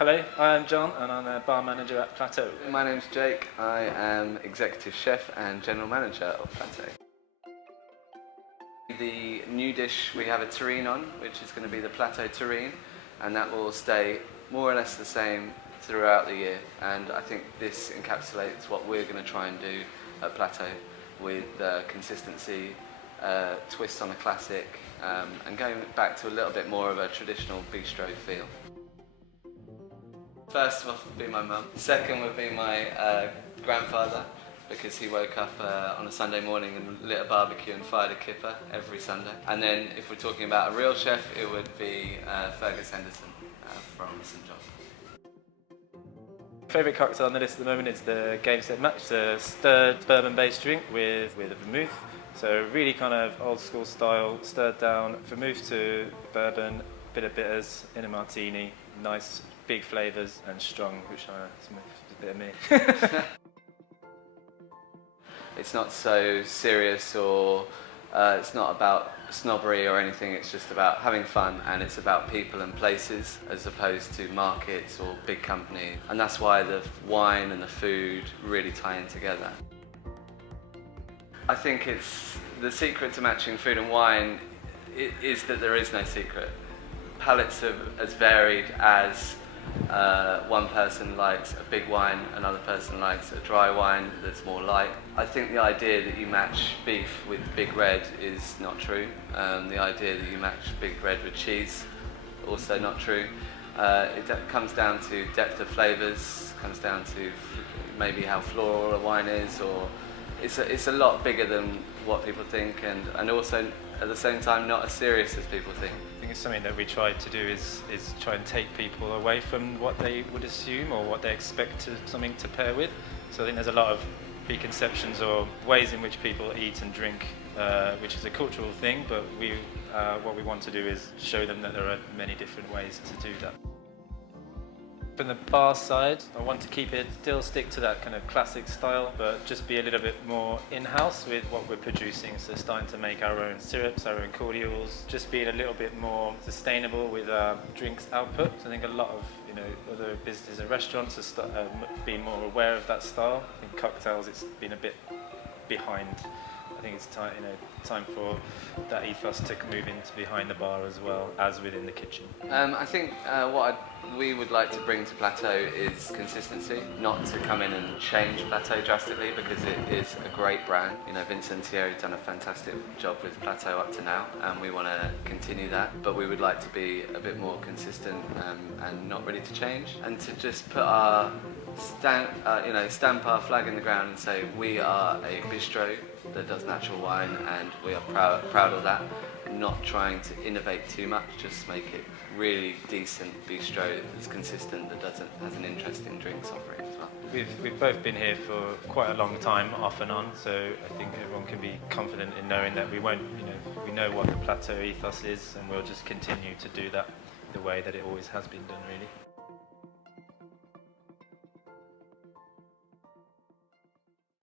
Hello, I'm John and I'm a bar manager at Plateau. My name's Jake. I am executive chef and general manager of Plateau. The new dish, we have a terrine on, which is going to be the Plateau terrine, and that will stay more or less the same throughout the year. And I think this encapsulates what we're going to try and do at Plateau with consistency, twists on a classic, and going back to a little bit more of a traditional bistro feel. First off would be my mum. Second would be my grandfather, because he woke up on a Sunday morning and lit a barbecue and fired a kipper every Sunday. And then if we're talking about a real chef, it would be Fergus Henderson from St John. Favourite cocktail on the list at the moment is the Game Set Match. It's a stirred bourbon-based drink with a vermouth. So really kind of old school style, stirred down, vermouth to bourbon, bit of bitters in a martini, nice big flavours and strong, which is a bit of me. It's not so serious, or it's not about snobbery or anything. It's just about having fun, and it's about people and places as opposed to markets or big companies. And that's why the wine and the food really tie in together. I think it's the secret to matching food and wine is that there is no secret. Palates are as varied as one person likes a big wine, another person likes a dry wine that's more light. I think the idea that you match beef with big red is not true. The idea that you match big red with cheese, also not true. It comes down to depth of flavours, comes down to maybe how floral a wine is, or it's a lot bigger than what people think, and also at the same time not as serious as people think. I think it's something that we try to do is try and take people away from what they would assume or what they expect something to pair with. So I think there's a lot of preconceptions or ways in which people eat and drink, which is a cultural thing, but what we want to do is show them that there are many different ways to do that. From the bar side, I want to still stick to that kind of classic style, but just be a little bit more in-house with what we're producing. So starting to make our own syrups, our own cordials, just being a little bit more sustainable with our drinks output. So I think a lot of other businesses and restaurants are being more aware of that style. I think cocktails, it's been a bit behind. I think it's time for that ethos to move into behind the bar as well as within the kitchen. I think we would like to bring to Plateau is consistency, not to come in and change Plateau drastically, because it is a great brand. Vincent Thierry's done a fantastic job with Plateau up to now, and we want to continue that. But we would like to be a bit more consistent and not ready to change, and to just put our stamp our flag in the ground and say we are a bistro that does natural wine, and we are proud of that. Not trying to innovate too much, just make it really decent bistro that's consistent, that has an interest in drinks offering as well. We've both been here for quite a long time, off and on, so I think everyone can be confident in knowing that we know what the Plateau ethos is, and we'll just continue to do that the way that it always has been done, really.